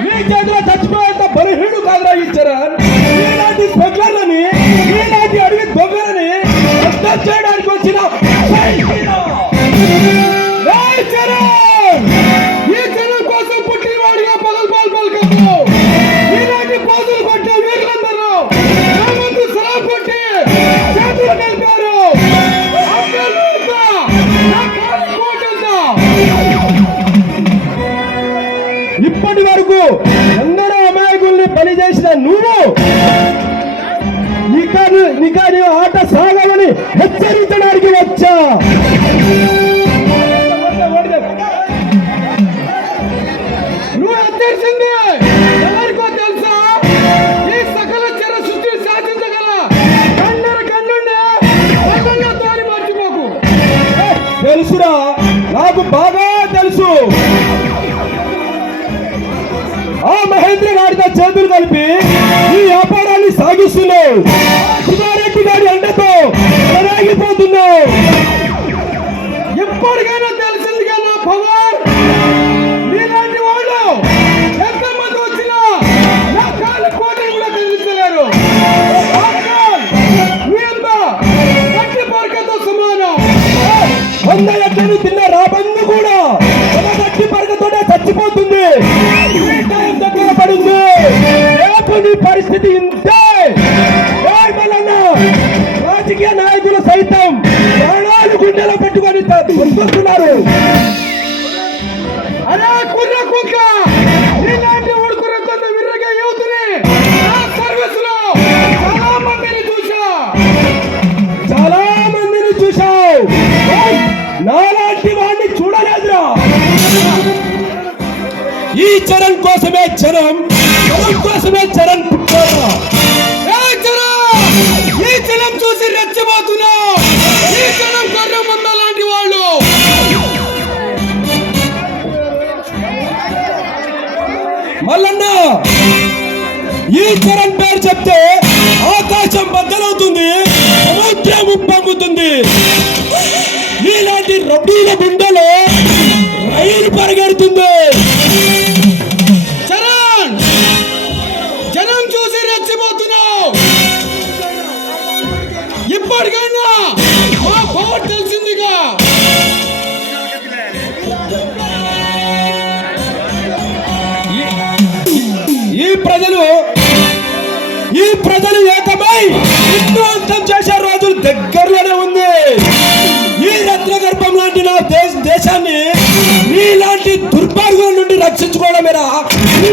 మీ చేతిలో చచ్చిపోయేంత బలహీనుడు కాదురా ఈ చరణ్ వరకు ఎందరో అమాయకుల్ని పని చేసిన నువ్వు ఇక ను- ఇక నీ ఆట సాగలని హెచ్చరించడానికి వచ్చా. నువ్వు హెచ్చరిసింది ఎవరికో తెలుసా? ఈ సకల చర సృష్టి సాధించగల కన్నర కన్నుండే కన్నుల్లో తోని మర్చిపోకు తెలుసురా? నాకు బాగా తెలుసు. ఆ మహేంద్ర గారితో చేతులు కలిపి ఈ వ్యాపారాన్ని సాగిస్తున్నావు. ఆ గారి అండతో కొనసాగిపోతున్నావు. ఎప్పటికైనా తెలిసిందిగా నా పవర్ నీలాంటి వాళ్ళు ఎంతమంది వచ్చినా నా కాలు కోటి కూడా తెలియలేరు గట్టి పరకతో సమానం. వంద ఎట్లను తిన్న రాబందు కూడా గట్టి పరకతోనే చచ్చిపోతుంది. నీ పరిస్థితి ఇంతే రాజకీయ నాయకులు సైతం ప్రాణాలు గుండెలో పెట్టుకొని గుర్తొస్తున్నారు అరే కుర్ర కుక్క! ఇలాంటి ఉడుకురంతో విర్రగా యువతని సర్వీస్లో చాలా మందిని చూసా చాలా మందిని చూశావు. నాలాంటి వాడిని చూడలేదురా. ఈ చరణ్ కోసమే చరం చరణ్ కోసమే చరణ్ పుట్టాడు ఈ చలం చూసి రెచ్చబోతున్నా ఈ చలం కర్ర మంద లాంటి వాళ్ళు. మల్లన్న ఈ చరణ్ పేరు చెప్తే ఆకాశం బద్దలవుతుంది సముద్రం ఉప్పొంగుతుంది. ఇలాంటి రబ్బీల గుండెలో ఎవరికైనా? మా పవర్ తెలిసిందిగా. ఈ- ప్రజలు ఈ ప్రజలు ఏకమై విధ్వంసం చేసే రోజులు దగ్గరలోనే ఉంది. ఈ రత్న గర్భం లాంటి నా దేశ దేశాన్ని నీలాంటి దుర్మార్గుల నుండి రక్షించుకోవడమేరా? ఈ